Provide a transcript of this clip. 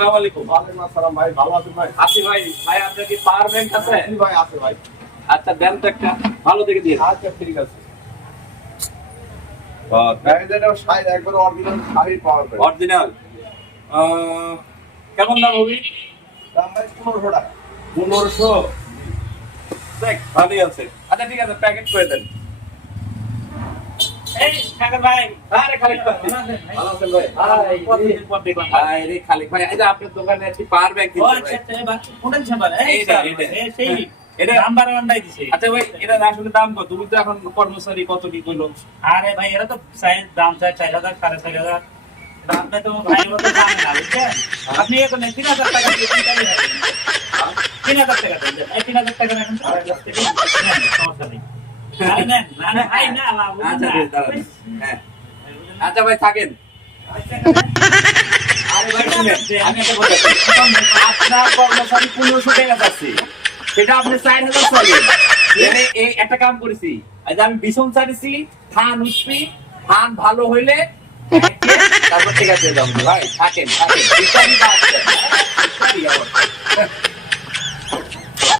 আসসালামু আলাইকুম। ওয়ালাইকুম আসসালাম ভাই, ভালো আছেন ভাই? আছি ভাই। ভাই আপনার কি পাওয়ার ব্যাংক আছে? জি ভাই, আছে ভাই। আচ্ছা দেন তো একটা ভালো দেখে দিয়ে। আচ্ছা ঠিক আছে। এই যে এটা শাড়ি একবার অরিজিনাল শাড়ি পাওয়ার ভাই। অরিজিনাল কেমন দাম হবে? দাম ভাই 1500 টাকা। 1500। দেখ ভালোই আছে। আচ্ছা ঠিক আছে প্যাকেট করে দেন। এই সাগর ভাই, আরে খালিক ভাই ভালো আছেন ভাই? কতদিন পর দেখলাম। ভাই রে খালিক ভাই এই যে আপনার দোকানে একটি পাওয়ার ব্যাংক ও দিতে আচ্ছা ভাই। আচ্ছা, এবার কোনটা ছাপার? এই এইটা, স্যার, এইটা। এই সেই এটা নাম্বার ওয়ানটাই দিছে। আচ্ছা ভাই এটা আসলে দাম কত? তুমি তো এখন কর্মচারী কত কি কইলো? আরে ভাই এরা তো সাইজ দাম চায় 4000 4500। আপনি তো ভাই মতো জানেন না, বুঝছেন? আপনি এখন 3000 টাকা দিয়ে কিনতে পারেন। 3000 টাকা দেন। এই 3000 টাকা রাখেন তো, আর লাস্ট থেকে নেন, সমস্যা নেই। আরে নেন, না না ভাই না, বুঝুন আচ্ছা না। বেশ, দাঁড়ান। হ্যাঁ আচ্ছা ভাই থাকেন। আরে ভাই শুনেন, আমি একটা কথা বলি। আপনার কর্মচারী 1500 টাকা যাচ্ছে, সেটা আপনি 4000 চাইলেন। এনে এই একটা কাম করেছি, আজ আমি বিছন চাইছি, থান উঠবি, থান ভালো হইলে তারপর ঠিক আছে যাবো ভাই। থাকেন থাকেন ইত্যাদি বাদ দেন। ইত্যাদি আবার।